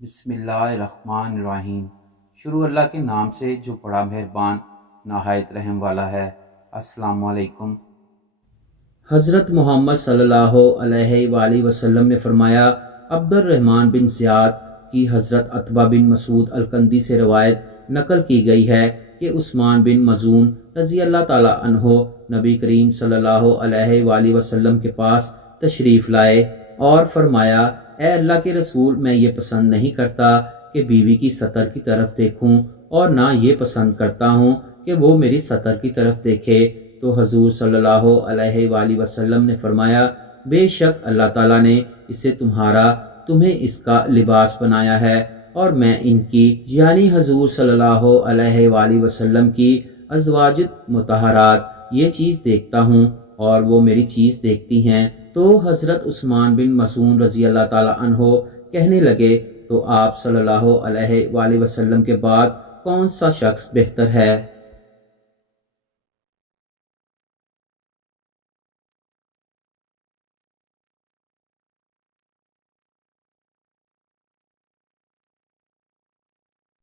بسم اللہ الرحمن الرحیم۔ شروع اللہ کے نام سے جو بڑا مہربان نہایت رحم والا ہے۔ السلام علیکم۔ حضرت محمد صلی اللہ علیہ وآلہ وسلم نے فرمایا، عبد الرحمن بن زیاد کی حضرت عتبہ بن مسعود الکندی سے روایت نقل کی گئی ہے کہ عثمان بن مظعون رضی اللہ تعالی عنہ نبی کریم صلی اللہ علیہ وآلہ وسلم کے پاس تشریف لائے اور فرمایا، اے اللہ کے رسول، میں یہ پسند نہیں کرتا کہ بیوی کی سطر کی طرف دیکھوں اور نہ یہ پسند کرتا ہوں کہ وہ میری سطر کی طرف دیکھے۔ تو حضور صلی اللہ علیہ وآلہ وسلم نے فرمایا، بے شک اللہ تعالیٰ نے اسے تمہیں اس کا لباس بنایا ہے، اور میں ان کی یعنی حضور صلی اللہ علیہ وآلہ وسلم کی ازواج مطہرات یہ چیز دیکھتا ہوں اور وہ میری چیز دیکھتی ہیں۔ تو حضرت عثمان بن مظعون رضی اللہ تعالی عنہ کہنے لگے، تو آپ صلی اللہ علیہ وآلہ وسلم کے بعد کون سا شخص بہتر ہے؟